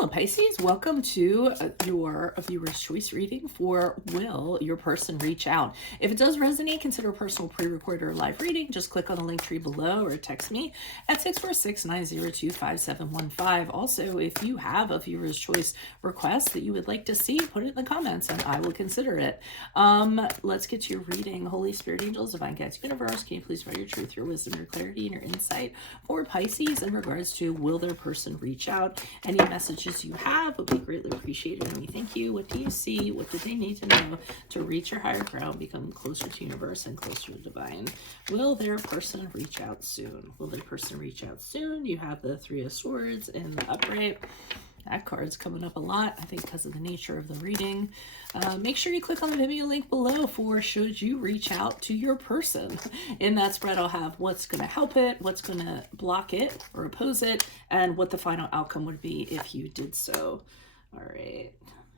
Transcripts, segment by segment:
Hello, Pisces. Welcome to your viewer's choice reading for Will Your Person Reach Out? If it does resonate, consider a personal pre-recorded or live reading. Just click on the link tree below or text me at 646-902-5715. Also, if you have a viewer's choice request that you would like to see, put it in the comments and I will consider it. Let's get to your reading. Holy Spirit, Angels, Divine Guides, Universe, can you please provide your truth, your wisdom, your clarity, and your insight for Pisces in regards to will their person reach out? Any messages you have would be greatly appreciated, and we thank you. What do you see? What do they need to know to reach your higher ground, become closer to universe and closer to divine? Will their person reach out soon? Will their person reach out soon? You have the Three of Swords in the upright. That card's coming up a lot, I think, because of the nature of the reading. Make sure you click on the video link below for should you reach out to your person. In that spread, I'll have what's going to help it, what's going to block it or oppose it, and what the final outcome would be if you did so. All right.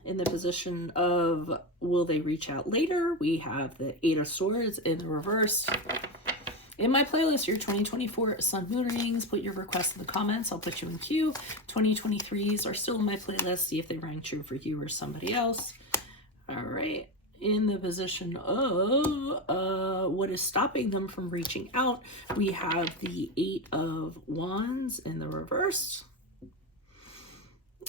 In the position of will they reach out later, we have the Eight of Swords in the reverse. In my playlist, your 2024 Sun Moon readings, put your request in the comments. I'll put you in queue. 2023s are still in my playlist. See if they rang true for you or somebody else. All right. In the position of what is stopping them from reaching out, we have the Eight of Wands in the reverse.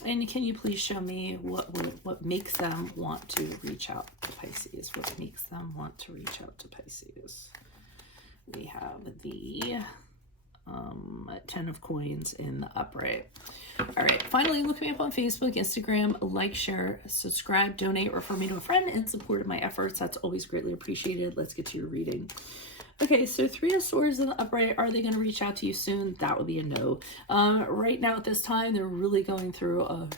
And can you please show me what makes them want to reach out to Pisces? What makes them want to reach out to Pisces? We have the Ten of Coins in the upright. All right, finally, look me up on Facebook, Instagram, like, share, subscribe, donate, refer me to a friend in support of my efforts. That's always greatly appreciated. Let's get to your reading. Okay, so Three of Swords in the upright. Are they going to reach out to you soon? That would be a no. Right now at this time, they're really going through a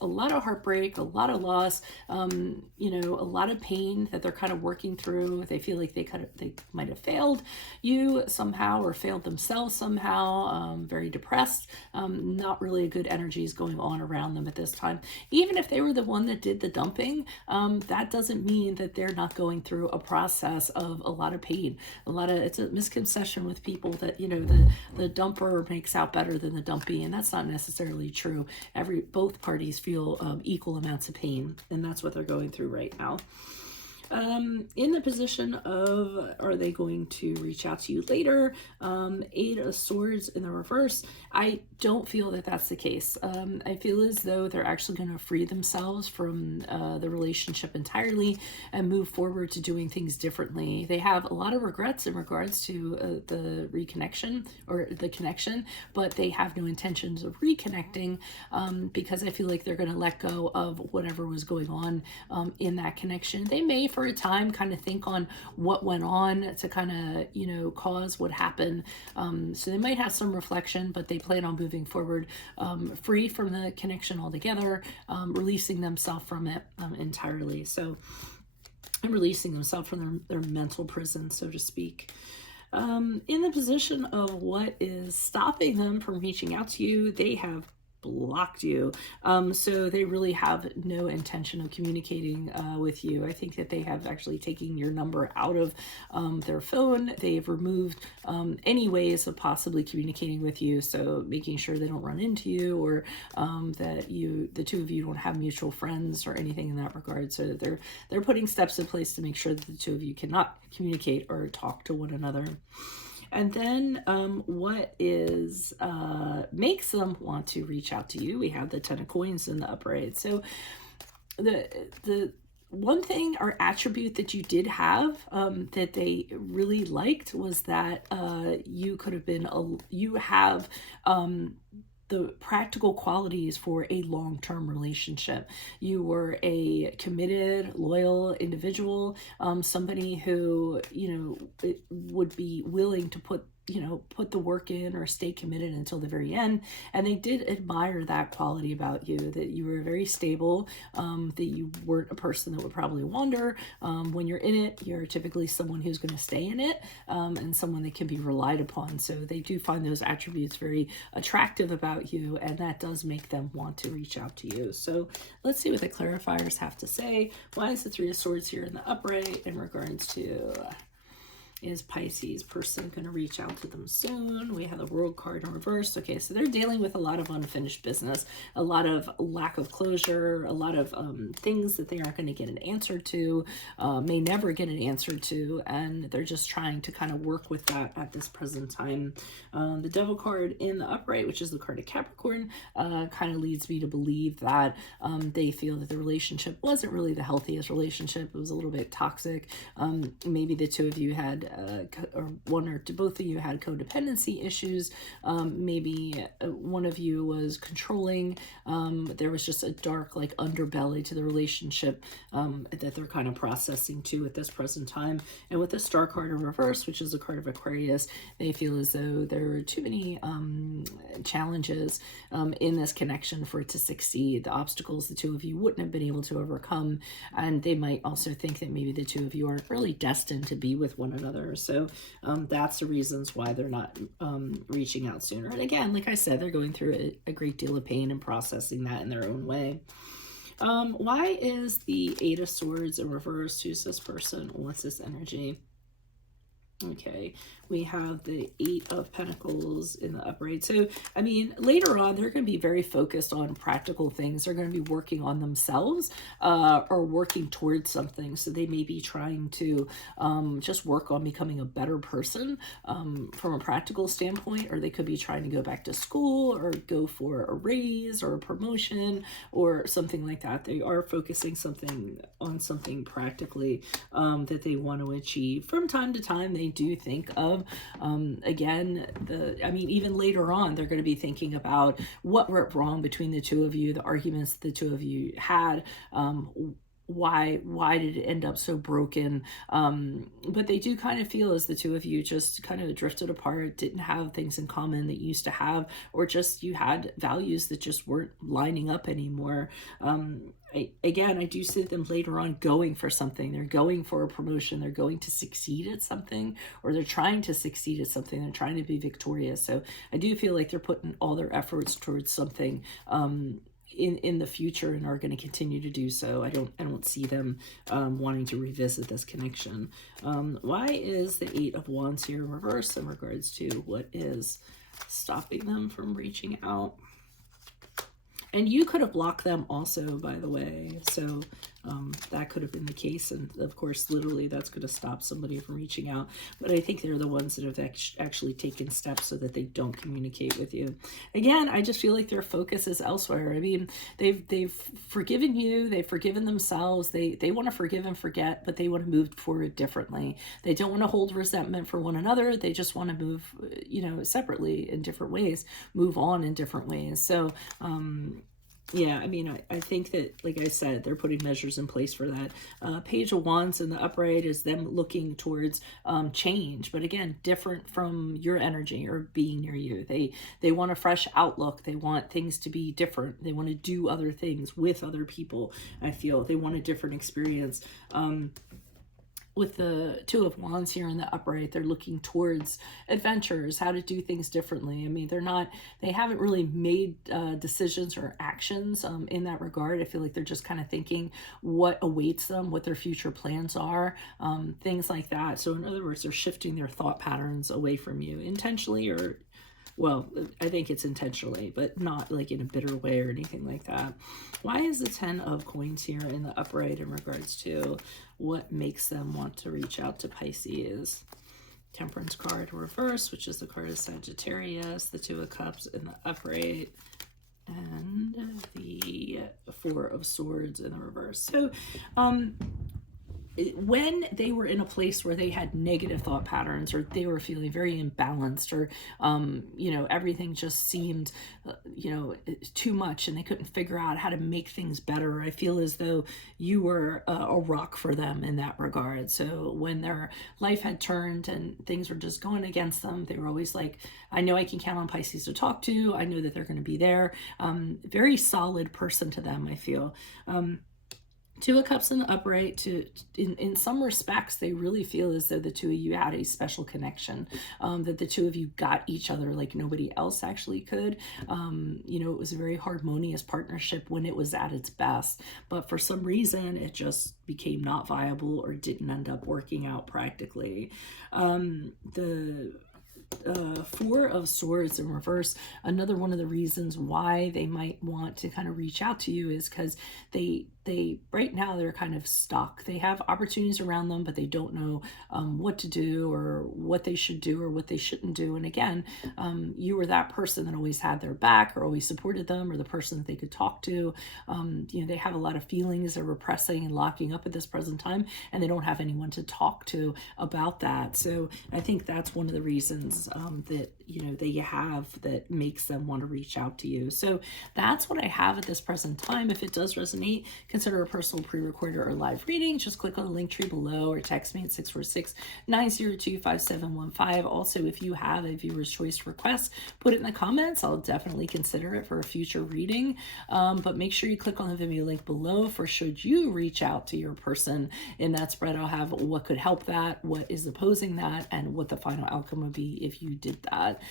lot of heartbreak, a lot of loss, you know, a lot of pain that they're kind of working through. They feel like they might have failed you somehow or failed themselves somehow. Very depressed. Not really a good energies going on around them at this time. Even if they were the one that did the dumping, that doesn't mean that they're not going through a process of a lot of pain. It's a misconception with people that, you know, the dumper makes out better than the dumpy, and that's not necessarily true. Both parties feel equal amounts of pain, and that's what they're going through right now. In the position of are they going to reach out to you later? Eight of Swords in the reverse. I don't feel that that's the case. I feel as though they're actually going to free themselves from the relationship entirely and move forward to doing things differently. They have a lot of regrets in regards to the reconnection or the connection, but they have no intentions of reconnecting because I feel like they're going to let go of whatever was going on in that connection. They may for a time kind of think on what went on to kind of, you know, cause what happened. So they might have some reflection, but they plan on moving forward free from the connection altogether, releasing themselves from it entirely. So and releasing themselves from their mental prison, so to speak. In the position of what is stopping them from reaching out to you, they have blocked you. So they really have no intention of communicating with you. I think that they have actually taken your number out of their phone. They've removed any ways of possibly communicating with you. So making sure they don't run into you or that the two of you don't have mutual friends or anything in that regard. So that they're putting steps in place to make sure that the two of you cannot communicate or talk to one another. And then what makes them want to reach out to you? We have the Ten of Coins in the upright. So the one thing or attribute that you did have that they really liked was that you could have been you have the practical qualities for a long-term relationship. You were a committed, loyal individual, somebody who, you know, would be willing to put the work in or stay committed until the very end. And they did admire that quality about you, that you were very stable, that you weren't a person that would probably wander. When you're in it, you're typically someone who's going to stay in it, and someone that can be relied upon. So they do find those attributes very attractive about you, and that does make them want to reach out to you. So let's see what the clarifiers have to say. Why is the Three of Swords here in the upright in regards to Is Pisces person going to reach out to them soon? We have the World card in reverse. Okay, so they're dealing with a lot of unfinished business, a lot of lack of closure, a lot of things that they aren't going to get an answer to, may never get an answer to, and they're just trying to kind of work with that at this present time. The Devil card in the upright, which is the card of Capricorn, kind of leads me to believe that they feel that the relationship wasn't really the healthiest relationship. It was a little bit toxic. Maybe the two of you had or one or both of you had codependency issues. Maybe one of you was controlling. There was just a dark like underbelly to the relationship that they're kind of processing too at this present time. And with the Star card in reverse, which is a card of Aquarius, they feel as though there are too many challenges in this connection for it to succeed. The obstacles the two of you wouldn't have been able to overcome, and they might also think that maybe the two of you aren't really destined to be with one another. So that's the reasons why they're not reaching out sooner. And again, like I said, they're going through a great deal of pain and processing that in their own way. Why is the Eight of Swords in reverse? Who's this person? What's this energy? Okay, we have the Eight of Pentacles in the upright. So, I mean, later on, they're going to be very focused on practical things. They're going to be working on themselves or working towards something. So they may be trying to just work on becoming a better person from a practical standpoint, or they could be trying to go back to school or go for a raise or a promotion or something like that. They are focusing on something practically that they want to achieve. From time to time, they do think of again, even later on, they're going to be thinking about what went wrong between the two of you, the arguments the two of you had, why did it end up so broken? But they do kind of feel as the two of you just kind of drifted apart, didn't have things in common that you used to have, or just you had values that just weren't lining up anymore. I do see them later on going for something. They're going for a promotion. They're going to succeed at something, or they're trying to succeed at something. They're trying to be victorious. So I do feel like they're putting all their efforts towards something in the future, and are going to continue to do so. I don't see them wanting to revisit this connection. Why is the Eight of Wands here in reverse in regards to what is stopping them from reaching out? And you could have blocked them also, by the way. So that could have been the case. And of course, literally, that's going to stop somebody from reaching out. But I think they're the ones that have actually taken steps so that they don't communicate with you. Again, I just feel like their focus is elsewhere. I mean, they've forgiven you. They've forgiven themselves. They want to forgive and forget, but they want to move forward differently. They don't want to hold resentment for one another. They just want to move, separately in different ways, move on in different ways. So, yeah, I mean, I think that, like I said, they're putting measures in place for that. Page of Wands in the upright is them looking towards change, but again, different from your energy or being near you. They want a fresh outlook. They want things to be different. They want to do other things with other people. I feel they want a different experience. With the Two of Wands here in the upright, they're looking towards adventures, how to do things differently. I mean, they haven't really made decisions or actions in that regard. I feel like they're just kind of thinking what awaits them, what their future plans are, things like that. So in other words, they're shifting their thought patterns away from you intentionally, or well, I think it's intentionally, but not like in a bitter way or anything like that. Why is the Ten of Coins here in the upright in regards to what makes them want to reach out to Pisces? Temperance card reverse, which is the card of Sagittarius, the Two of Cups in the upright, and the Four of Swords in the reverse. So, when they were in a place where they had negative thought patterns, or they were feeling very imbalanced, or everything just seemed too much and they couldn't figure out how to make things better, I feel as though you were a rock for them in that regard. So when their life had turned and things were just going against them, they were always like, I know I can count on Pisces to talk to. I know that they're going to be there. Very solid person to them, I feel. Two of Cups in the upright, in some respects, they really feel as though the two of you had a special connection, that the two of you got each other like nobody else actually could. You know, it was a very harmonious partnership when it was at its best, but for some reason, it just became not viable or didn't end up working out practically. The Four of Swords in reverse, another one of the reasons why they might want to kind of reach out to you is because they right now they're kind of stuck. They have opportunities around them, but they don't know what to do or what they should do or what they shouldn't do. And again, you were that person that always had their back or always supported them, or the person that they could talk to. You know, they have a lot of feelings they're repressing and locking up at this present time, and they don't have anyone to talk to about that. So I think that's one of the reasons that, you know, they have that makes them want to reach out to you. So that's what I have at this present time. If it does resonate, consider a personal pre-recorded or live reading. Just click on the link tree below or text me at 646-902-5715. Also, if you have a viewer's choice request, put it in the comments. I'll definitely consider it for a future reading. But make sure you click on the Vimeo link below for should you reach out to your person in that spread. I'll have what could help that, what is opposing that, and what the final outcome would be if you did that.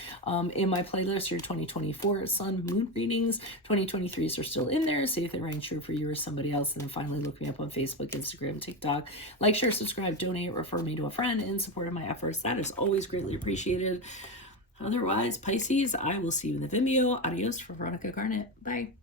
In my playlist, your 2024 Sun Moon readings, 2023s are still in there. See if they rang true for you or somebody else. And then finally, look me up on Facebook, Instagram, TikTok. Like, share, subscribe, donate, refer me to a friend in support of my efforts. That is always greatly appreciated. Otherwise, Pisces, I will see you in the Vimeo. Adios for Veronica Garnett. Bye.